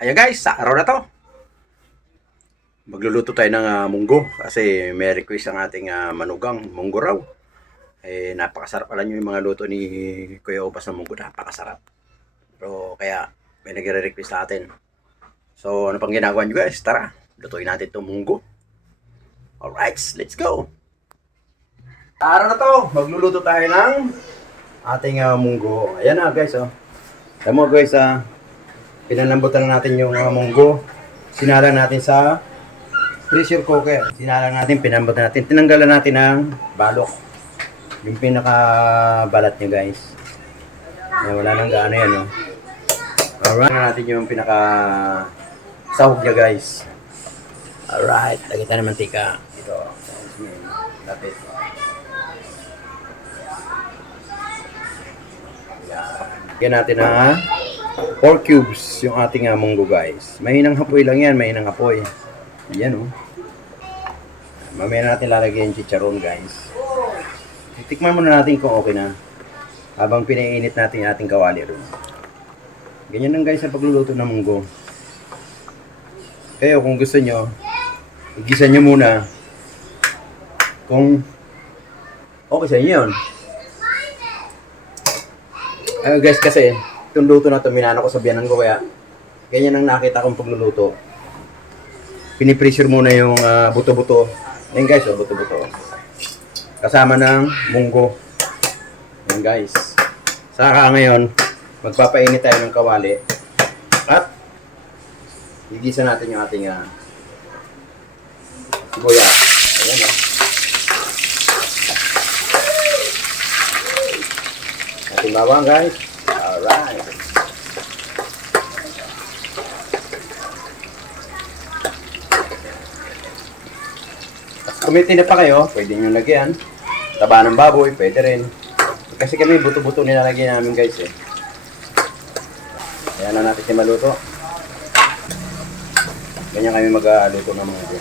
Ayan guys, sa araw na to, magluluto tayo ng munggo kasi may request ang ating manugang, munggo raw. Napakasarap pala nyo yung mga luto ni Kuya Obas ng munggo, napakasarap. Pero kaya may nagre-request sa atin. So ano pang ginagawa nyo guys? Tara, lutuin natin itong munggo. Alright, let's go! Sa araw na to, magluluto tayo ng ating munggo. Ayan na guys, oh. Alam mo guys, pinalambutan na natin yung munggo. Sinalang natin sa pressure cooker. Sinalang natin, pinambutan natin. Tinanggalan natin ng balok. Yung pinaka-balat niya guys. Wala nang gaano yan. No? Alright. Natin yung pinaka-sahog niya guys. Alright. Lagyan tayo ng mantika. Ito. Lapit. Lagyan natin na 4 cubes yung ating munggo guys. Mahinang hapoy lang yan, mahinang hapoy. Yan oh. Mamaya natin lalagyan yung chicharon guys. Tikman muna natin kung okay na. Habang pinainit natin yung ating kawali ron. Ganyan lang guys sa pagluluto ng munggo. Kayo kung gusto nyo, igisa nyo muna. Kung okay sa inyo yun. Guys kasi, itong luto na ito, minana ko sa biyanan ko kaya ganyan ang nakita kong pagluluto. Pinipressure muna yung buto-buto. Ayan guys, oh, buto-buto. Kasama ng munggo. Ayan guys. Saka ngayon, magpapainit tayo ng kawali. At, igisa natin yung ating sibuyas. Ayan oh. Ating bawang guys. Alright. Kung may tinapa kayo, pwede nyo lagyan. Taba ng baboy, pwede rin. Kasi kami buto-buto nilalagyan namin guys eh. Kaya na natin siya maluto. Ganyan kami mag-luto ng munggo.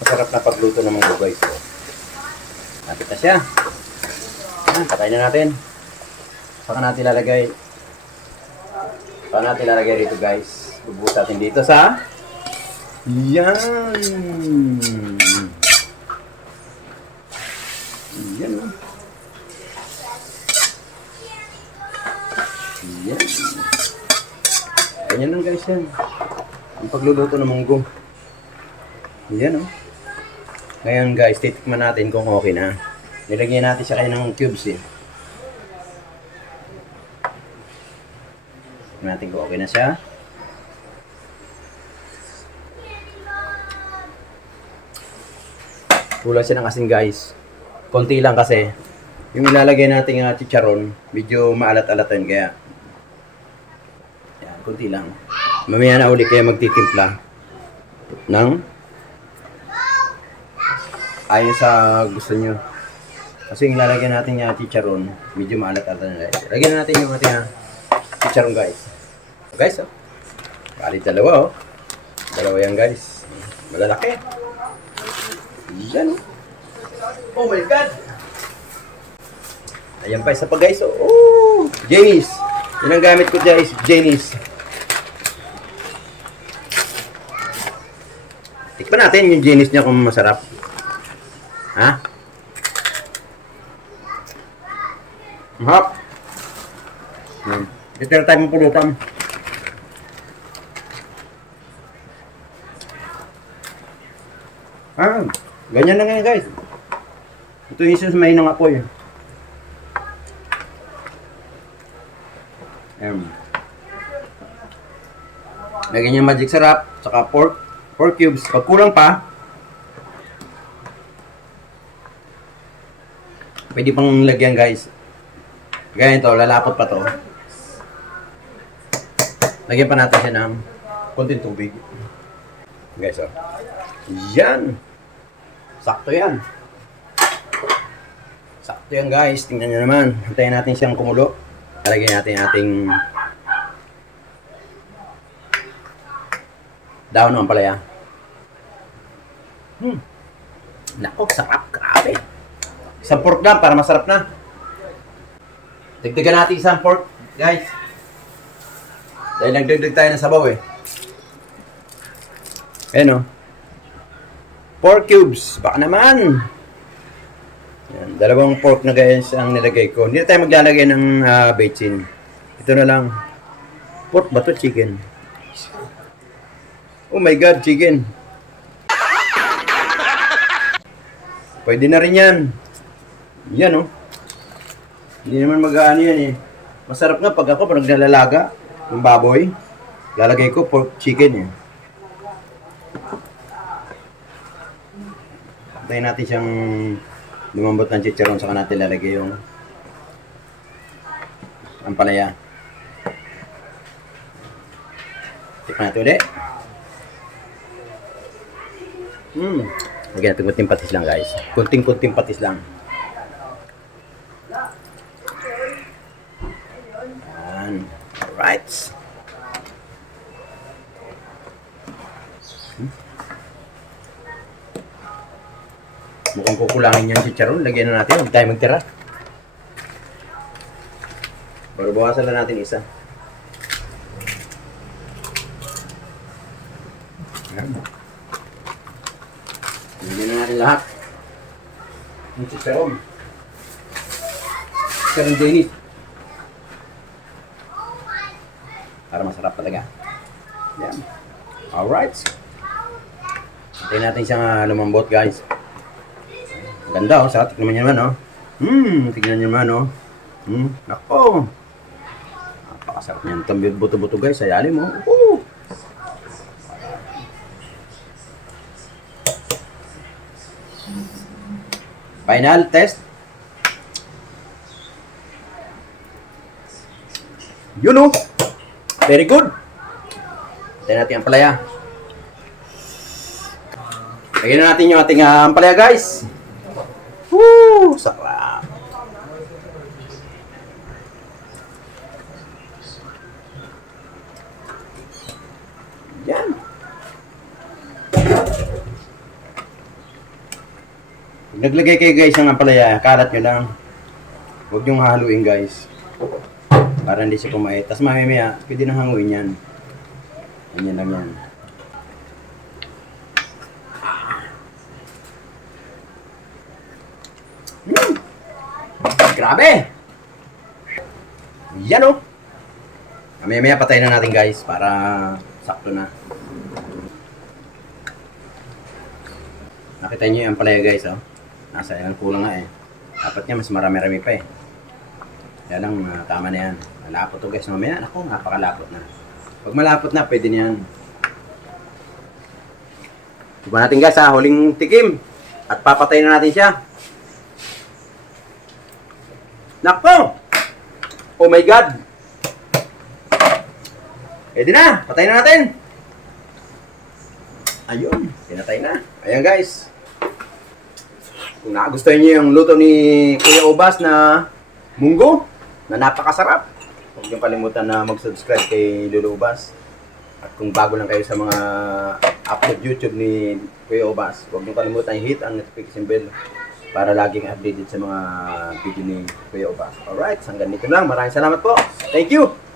Masarap na pagluto ng munggo guys. Napit na siya. Patay na natin. Saka natin lalagay. Saka natin lalagay dito guys. Bubuhos natin dito sa yan. Yan o. Yan. Ganyan lang guys yan. Ang pagluluto ng munggo. Yan o. Ngayon guys, titikman natin kung okay na. Nilagyan natin siya kayo ng cubes eh. Tignan natin kung okay na siya. Kulang siya ng asin guys. Konti lang kasi. Yung ilalagay natin chicharon, medyo maalat-alatan kaya. Yan, konti lang. Mamaya na uli kaya magtitimpla ng ayon sa gusto nyo. Kasi yung ilalagay natin yung chicharon, medyo maalat-alatan guys. Lagyan natin yung ating chicharon guys. Guys, oh. Bali dalawa, oh. Dalawa yan guys. Malalaki. Yan, oh. Oh my God! Ayan pa, isa pa guys. Oh, Janice. Yan ang gamit ko guys, Janice. Tikpan natin yung Janice niya kung masarap. Ha? Mahap. Ito na tayo mapulutan. Ganyan na nga guys. Ito yung isa sa may nang apoy. Lagyan niya magic sarap, saka pork cubes. Pag kulang pa, pwede pang lagyan guys. Ganito, lalapot pa to. Lagyan pa natin siya ng konting tubig. Guys, oh. Yan! Sakto yan. Sakto yan guys. Tingnan nyo naman. Hintayin natin siyang kumulo. Talagyan natin ating daon ng ampalaya. Nako, sarap. Grabe. Isang pork lang para masarap na. Dagdagan natin isang pork guys. Dahil nagdagdag tayo ng sabaw eh. Ayan o. 4 cubes. Baka naman. Yan. Dalawang pork na guys ang nilagay ko. Hindi na tayo maglalagay ng bechin. Ito na lang. Pork ba to? Chicken. Oh my God, chicken. Pwede na rin yan. Yan oh. Hindi naman mag-ano yan eh. Masarap nga pag naglalaga ng baboy. Lalagay ko pork chicken eh. Tayo natin siyang lumambot ng chicharon, saka natin lalagay yung ampalaya. Tikman natin ulit. Lagyan natin kunting patis lang guys. Kunting patis lang. Yan. Alright. Mukhang kukulangin yan si Charon. Lagyan na natin. Huwag tayo magtira. Pero bawasan lang natin isa. Yan. Lagyan na natin lahat. Yung si Charon. Charon Dennis. Para masarap talaga. Yan. Alright. Hintayin natin siyang lumambot guys. Ganda oh, sa tignan nyo naman oh. Tignan nyo naman oh. Nako. Napakasarap niyan. Itong buto-buto guys, sa ilalim oh. Final test. Yun oh. Very good. Tayo natin ang palaya. Lagyan na natin yung ating ampalaya guys. Woo! Sarap! Yan. Naglagay kayo guys ng ampalaya, kalat nyo lang. Huwag nyo haluin guys. Para hindi siya kumait. Tapos mamaya, pwede nang hanguin yan. Ganyan lang yan. Grabe! Yan o! Mamaya patayin na natin guys para sakto na. Nakita nyo yung palaya guys oh. Nasa yan, kulang nga eh. Dapat niya mas marami-rami pa eh. Yan lang, tama na yan. Malapot to guys mamaya. Naku, napakalapot na. Pag malapot na, pwede na yan. Diba natin guys ha, huling tikim. At papatayin na natin siya. Nako! Oh my God! Pwede na! Patayin na natin! Ayun! Pinatay na. Ayan guys. Kung nagustuhan niyo yung luto ni Kuya Ubas na munggo, na napakasarap, huwag niyong kalimutan na mag-subscribe kay Lolo Ubas. At kung bago lang kayo sa mga upload YouTube ni Kuya Ubas, huwag niyong kalimutan i-hit ang notification bell para laging updated sa mga video ni Kuya Ubas. Alright, hanggang dito lang. Maraming salamat po. Thank you!